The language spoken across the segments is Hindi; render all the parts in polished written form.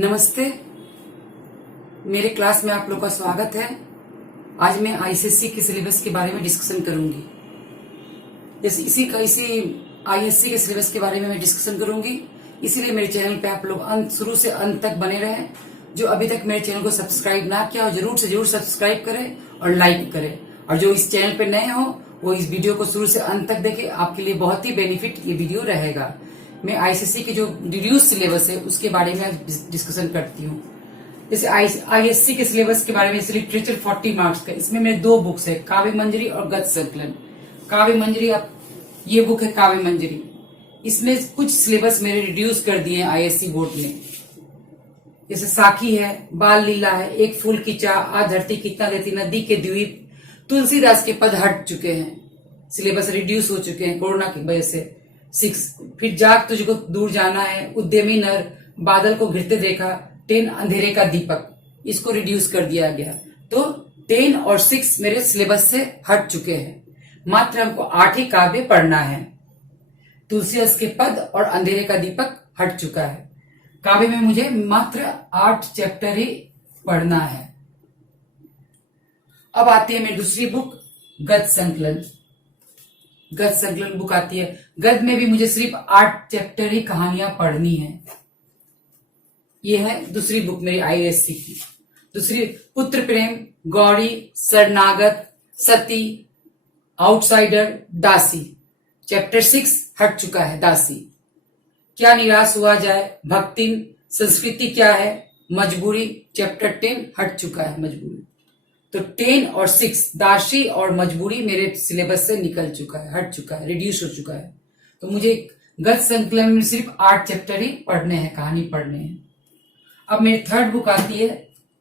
नमस्ते, मेरे क्लास में आप लोग का स्वागत है। आज मैं आईसीएससी के सिलेबस के बारे में डिस्कशन करूंगी। इसी आईएससी के सिलेबस के बारे में मैं डिस्कशन करूंगी, इसीलिए मेरे चैनल पे आप लोग शुरू से अंत तक बने रहें। जो अभी तक मेरे चैनल को सब्सक्राइब ना किया हो, जरूर से जरूर सब्सक्राइब करें और लाइक करें। और जो इस चैनल पे नए हो वो इस वीडियो को शुरू से अंत तक देखें, आपके लिए बहुत ही बेनिफिट ये वीडियो रहेगा। मैं आईसीएससी के जो रिड्यूस सिलेबस है उसके बारे में आज डिस्कशन करती हूँ। जैसे आईएससी के सिलेबस के बारे में लिटरेचर 40 मार्क्स का, इसमें मेरे दो बुक्स है, काव्य मंजरी और गद्य संकलन। काव्य मंजरी, ये बुक है काव्य मंजरी। इसमें कुछ सिलेबस मेरे रिड्यूस कर दिए हैं आईएससी बोर्ड ने। जैसे साखी है, बाल लीला है, एक फूल की चाह, आ धरती कितना देती, नदी के द्वीप, तुलसीदास के पद हट चुके हैं, सिलेबस रिड्यूस हो चुके हैं कोरोना की वजह से। 6 फिर जाग तुझको दूर जाना है, उद्यमी नर, बादल को घिरते देखा, 10 अंधेरे का दीपक, इसको रिड्यूस कर दिया गया। तो 10 और 6 मेरे सिलेबस से हट चुके हैं। मात्र हमको 8 ही काव्य पढ़ना है। तुलसीदास के पद और अंधेरे का दीपक हट चुका है। काव्य में मुझे मात्र 8 चैप्टर ही पढ़ना है। अब आती है मेरी दूसरी बुक गद्य संकलन। गद्य संकलन बुक आती है। गद्य में भी मुझे सिर्फ 8 चैप्टर ही कहानियां पढ़नी है। ये है दूसरी बुक मेरी आईएससी की। दूसरी पुत्र प्रेम, गौरी, शरणागत, सती, आउटसाइडर, दासी। चैप्टर 6 हट चुका है। दासी, क्या निराश हुआ जाए, भक्तिम, संस्कृति क्या है, मजबूरी, चैप्टर 10 हट चुका है। मजबूरी, तो 10 और 6 दासी और मजबूरी मेरे सिलेबस से निकल चुका है, हट चुका है, रिड्यूस हो चुका है। तो मुझे गद्य संकलन में सिर्फ 8 चैप्टर ही पढ़ने हैं, कहानी पढ़ने हैं। अब मेरी थर्ड बुक आती है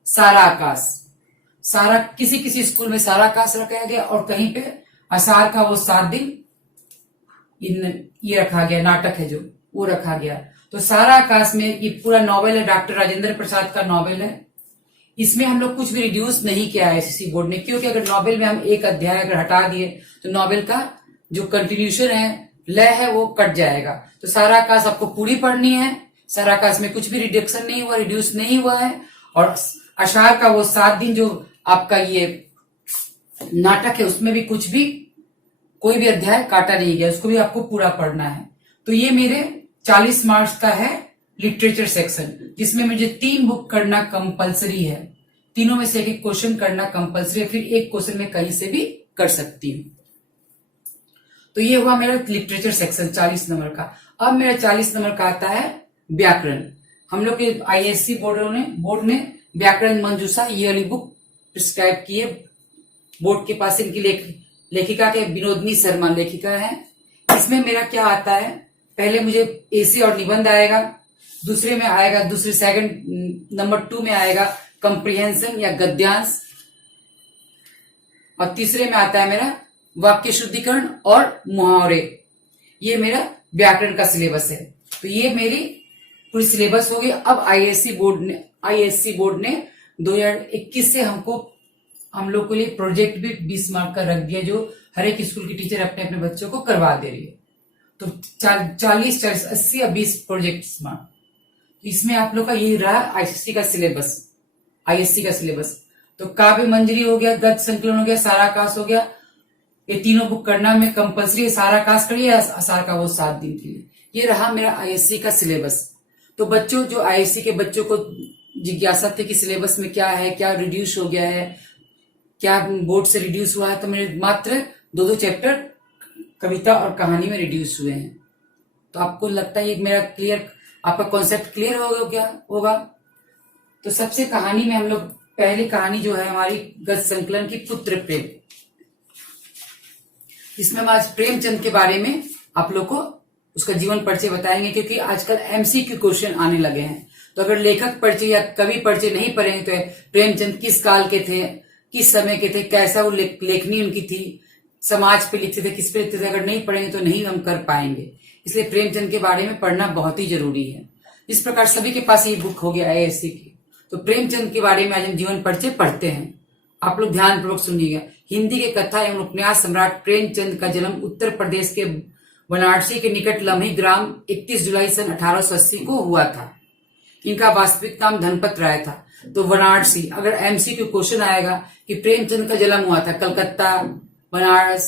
सारा आकाश। सारा, किसी किसी स्कूल में सारा आकाश रखा गया और कहीं पे आषाढ़ का वो 7 दिन ये रखा गया, नाटक है जो वो रखा गया। तो सारा आकाश में ये पूरा नॉवेल है, डॉक्टर राजेंद्र प्रसाद का नॉवेल है। इसमें हम लोग कुछ भी रिड्यूस नहीं किया है आईसीएससी बोर्ड ने, क्योंकि अगर नॉवेल में हम एक अध्याय अगर हटा दिए तो नॉवेल का जो कंटिन्यूशन है, लय है, वो कट जाएगा। तो सारा आकाश आपको पूरी पढ़नी है। सारा आकाश में कुछ भी रिडक्शन नहीं हुआ, रिड्यूस नहीं हुआ है। और आषाढ़ का वो 7 दिन जो आपका ये नाटक है, उसमें भी कुछ भी कोई भी अध्याय काटा नहीं गया, उसको भी आपको पूरा पढ़ना है। तो ये मेरे 40 मार्क्स का है लिटरेचर सेक्शन, जिसमें मुझे 3 बुक करना कंपलसरी है। तीनों में से एक क्वेश्चन करना कंपलसरी है, फिर एक क्वेश्चन में कहीं से भी कर सकती हूँ। तो ये हुआ मेरा लिटरेचर सेक्शन 40 नंबर का। अब मेरा 40 नंबर का आता है व्याकरण। हम लोग के आईएससी बोर्ड ने व्याकरण मंजूषा ये वाली बुक प्रिस्क्राइब की है। बोर्ड के पास इनकी लेखिका के विनोदनी शर्मा लेखिका है। इसमें मेरा क्या आता है, पहले मुझे एसे और निबंध आएगा, दूसरे में आएगा, नंबर 2 में आएगा कंप्रिहेंशन या गद्यांश, और तीसरे में आता है मेरा वाक्य शुद्धिकरण और मुहावरे। ये मेरा व्याकरण का सिलेबस है। तो ये मेरी पूरी सिलेबस हो गई। अब आईएससी बोर्ड ने 2021 से हम लोग के लिए प्रोजेक्ट भी 20 मार्क का रख दिया, जो हर एक स्कूल की टीचर अपने अपने बच्चों को करवा दे रही है। तो 40, 80 या 20 प्रोजेक्ट मार्क। तो इसमें आप लोग का ये रहा आईसीएससी का सिलेबस। तो काव्य मंजरी हो गया, गद्य संकलन हो गया, सारा आकाश हो गया। ये तीनों बुक करना में कंपलसरी है। सारा आकाश करिए, आषाढ़ का वो 7 दिन के लिए। ये रहा मेरा आईएससी का सिलेबस। तो बच्चों, जो आईएससी के बच्चों को जिज्ञासा थी कि सिलेबस में क्या है, क्या रिड्यूस हो गया है, क्या बोर्ड से रिड्यूस हुआ है, तो मेरे मात्र 2-2 चैप्टर कविता और कहानी में रिड्यूस हुए हैं। तो आपको लगता है ये मेरा आपका कॉन्सेप्ट क्लियर होगा। तो सबसे कहानी में हम लोग, पहली कहानी जो है हमारी गद्य संकलन की पुत्र प्रेम। इसमें हम आज प्रेमचंद के बारे में आप लोग को उसका जीवन परिचय बताएंगे, क्योंकि आजकल एमसीक्यू क्वेश्चन आने लगे हैं। तो अगर लेखक परिचय या कवि परिचय नहीं पढ़ेंगे तो प्रेमचंद किस काल के थे, किस समय के थे, कैसा वो लेखनी उनकी थी, समाज पे लिखते थे, किस पे लिखते थे, अगर नहीं पढ़ेंगे तो नहीं हम कर पाएंगे। इसलिए प्रेमचंद के बारे में पढ़ना बहुत ही जरूरी है। इस प्रकार सभी के पास ये बुक हो गया आईएससी की। तो प्रेमचंद के बारे में आज हम जीवन परिचय पढ़ते हैं। आप लोग ध्यानपूर्वक सुनिएगा। हिंदी के कथा एवं उपन्यास सम्राट प्रेमचंद का जन्म उत्तर प्रदेश के वाराणसी के निकट लम्ही ग्राम 31 जुलाई सन 1880 को हुआ था। इनका वास्तविक नाम धनपत राय था। तो वाराणसी, अगर एमसीक्यू क्वेश्चन आएगा कि प्रेमचंद का जन्म हुआ था कलकत्ता, बनारस,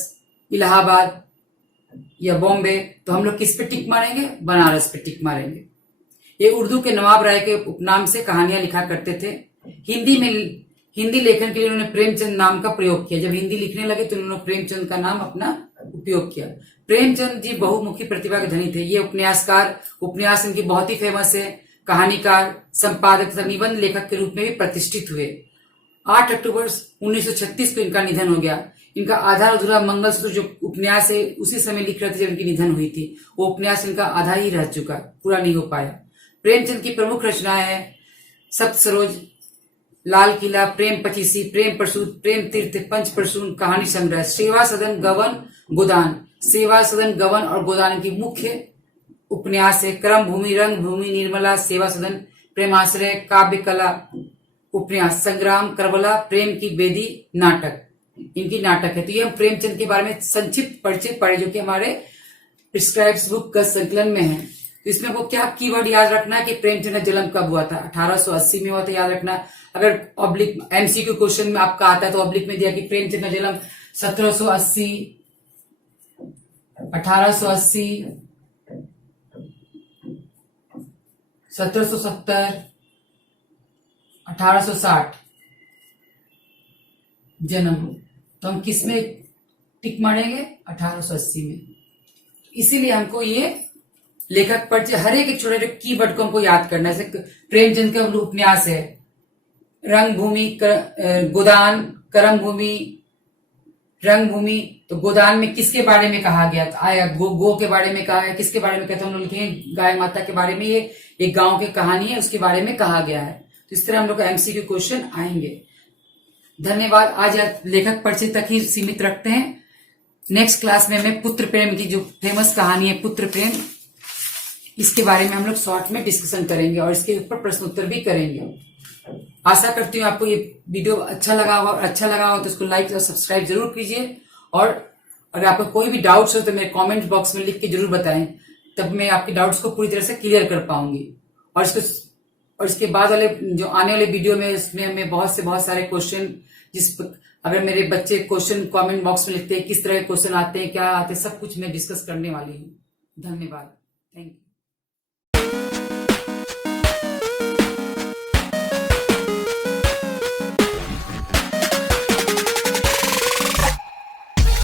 इलाहाबाद या बॉम्बे, तो हम लोग किस पे टिक मारेंगे? बनारस पे टिक मारेंगे। ये उर्दू के नवाब राय के उपनाम से कहानियां लिखा करते थे। हिंदी लेखन के लिए उन्होंने प्रेमचंद नाम का प्रयोग किया। जब हिंदी लिखने लगे तो उन्होंने प्रेमचंद का नाम अपना उपयोग किया। प्रेमचंद जी बहुमुखी प्रतिभा के धनी थे। ये उपन्यासकार, उपन्यास इनकी बहुत ही फेमस है, कहानीकार, संपादक तथा निबंध लेखक के रूप में भी प्रतिष्ठित हुए। 8 अक्टूबर 1936 को इनका निधन हो गया। इनका आधा अधूरा मंगलसूत्र जो उपन्यास है उसी समय लिख रहे थे जब इनकी निधन हुई थी। वो उपन्यास इनका आधा ही रह चुका, पूरा नहीं हो पाया। प्रेमचंद की प्रमुख रचनाएं हैं सप्त सरोज, लाल किला, प्रेम पचीसी, प्रेम प्रसूत, प्रेम तीर्थ, पंच प्रसून, कहानी संग्रह, सेवा सदन, गवन, गोदान। सेवा सदन, गवन और गोदान की मुख्य उपन्यास है। क्रम भूमि, रंग भूमि, निर्मला, सेवा सदन, प्रेमाश्रय, काव्य कला उपन्यास, संग्राम, करबला, प्रेम की बेदी, नाटक, इनकी नाटक है। तो ये हम प्रेमचंद के बारे में संक्षिप्त परिचय पढ़े जो कि हमारे प्रिस्क्राइब्ड बुक का संकलन में है। तो इसमें आपको क्या कीवर्ड याद रखना है कि प्रेमचंद का जन्म कब हुआ था? 1880 में हुआ था, याद रखना। अगर ऑब्लिक एमसीक्यू क्वेश्चन में आपका आता है तो ऑब्लिक में दिया कि प्रेमचंद का जन्म 1780, 1880, 1770, 1860 जन्म, तो हम किस में टिक मारेंगे? 1880 में। इसीलिए हमको ये लेखक परिचय, हर एक छोटे छोटे कीवर्ड को हमको याद करना है। जैसे प्रेमचंद का उपन्यास है रंग भूमि, गोदान, करम भूमि, रंग भूमि, तो गोदान में किसके बारे में कहा गया आया? गो के बारे में कहा है। किसके बारे में कहते हैं? हम लोग लिखेंगे गाय माता के बारे में। ये एक गांव की कहानी है, उसके बारे में कहा गया है। तो इस तरह हम लोग का एमसीक्यू क्वेश्चन आएंगे। धन्यवाद। आज लेखक परिचय तक ही सीमित रखते हैं। नेक्स्ट क्लास में मैं पुत्र प्रेम की जो फेमस कहानी है पुत्र प्रेम, इसके बारे में हम लोग शॉर्ट में डिस्कशन करेंगे और इसके ऊपर प्रश्नोत्तर भी करेंगे। आशा करती हूँ आपको ये वीडियो अच्छा लगा होगा, और अच्छा लगा हो तो इसको लाइक और सब्सक्राइब जरूर कीजिए। और अगर आपको कोई भी डाउट्स हो तो मेरे कमेंट बॉक्स में लिख के जरूर बताएं, तब मैं आपके डाउट्स को पूरी तरह से क्लियर कर पाऊंगी। और इसके बाद वाले जो आने वाले वीडियो में इसमें मैं बहुत सारे क्वेश्चन, अगर मेरे बच्चे क्वेश्चन कमेंट बॉक्स में लिखते हैं किस तरह के क्वेश्चन आते हैं, क्या आते हैं, सब कुछ मैं डिस्कस करने वाली हूँ। धन्यवाद। Thank you.